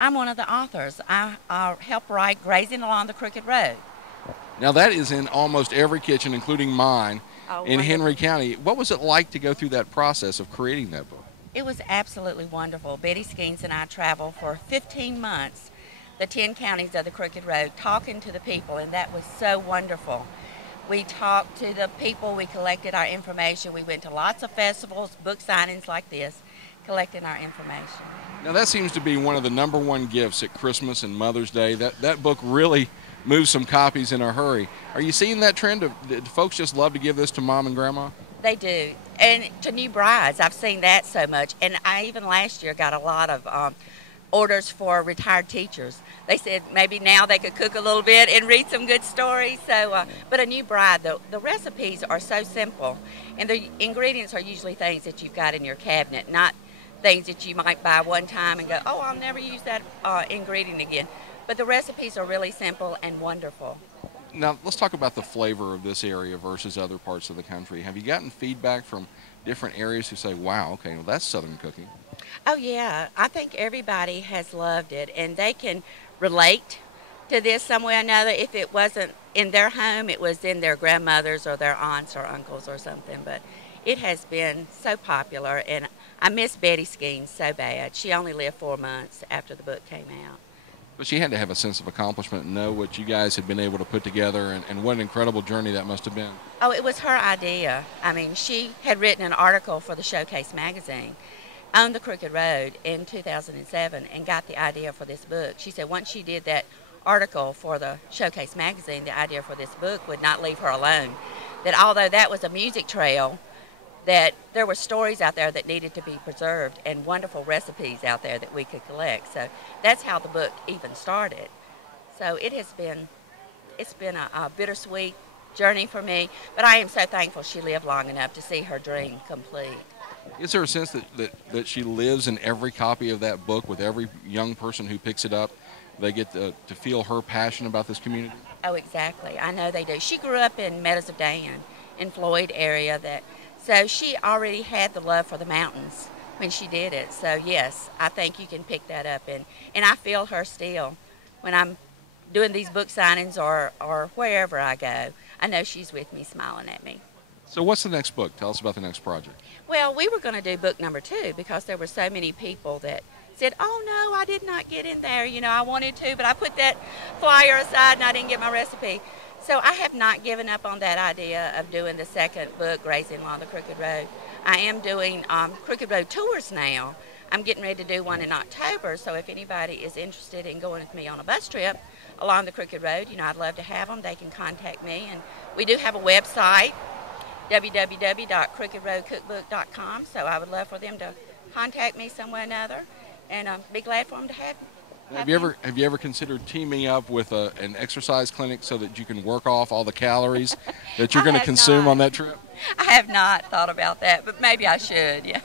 I'm one of the authors. I help write Grazing Along the Crooked Road. Now, that is in almost every kitchen, including mine, Oh, in Henry wonderful. County. What was it like to go through that process of creating that book? It was absolutely wonderful. Betty Skeens and I traveled for 15 months, the 10 counties of the Crooked Road, talking to the people, and that was so wonderful. We talked to the people, we collected our information, we went to lots of festivals, book signings like this, collecting our information. Now, that seems to be one of the number one gifts at Christmas and Mother's Day. That book really moves some copies in a hurry. Are you seeing that trend? Do folks just love to give this to mom and grandma? They do. And to new brides, I've seen that so much. And I even last year got a lot of orders for retired teachers. They said maybe now they could cook a little bit and read some good stories. So, but a new bride, the recipes are so simple, and the ingredients are usually things that you've got in your cabinet, not things that you might buy one time and go, oh, I'll never use that ingredient again. But the recipes are really simple and wonderful. Now, let's talk about the flavor of this area versus other parts of the country. Have you gotten feedback from different areas who say, wow, okay, well, that's Southern cooking? Oh, yeah. I think everybody has loved it, and they can relate to this some way or another. If it wasn't in their home, it was in their grandmother's or their aunts or uncles or something. But it has been so popular, and I miss Betty Skeens so bad. She only lived 4 months after the book came out. But she had to have a sense of accomplishment and know what you guys had been able to put together, and what an incredible journey that must have been. Oh, it was her idea. I mean, she had written an article for the Showcase magazine on the Crooked Road in 2007 and got the idea for this book. She said once she did that article for the Showcase magazine, the idea for this book would not leave her alone. That although that was a music trail, that there were stories out there that needed to be preserved and wonderful recipes out there that we could collect. So that's how the book even started. So it's been a bittersweet journey for me, but I am so thankful she lived long enough to see her dream complete. Is there a sense that she lives in every copy of that book with every young person who picks it up? They get to feel her passion about this community? Oh, exactly. I know they do. She grew up in Meadows of Dan, in Floyd area, so she already had the love for the mountains when she did it. So yes, I think you can pick that up, and I feel her still when I'm doing these book signings or wherever I go. I know she's with me, smiling at me. So what's the next book? Tell us about the next project. Well, we were going to do book number 2 because there were so many people that said, oh no, I did not get in there. You know, I wanted to, but I put that flyer aside and I didn't get my recipe. So I have not given up on that idea of doing the second book, Grazing Along the Crooked Road. I am doing Crooked Road tours now. I'm getting ready to do one in October, so if anybody is interested in going with me on a bus trip along the Crooked Road, you know, I'd love to have them. They can contact me, and we do have a website, www.crookedroadcookbook.com, so I would love for them to contact me some way or another, and be glad for them to have Have you ever considered teaming up with an exercise clinic so that you can work off all the calories that you're I going to have consume not. on that trip? I have not thought about that, but maybe I should, yeah.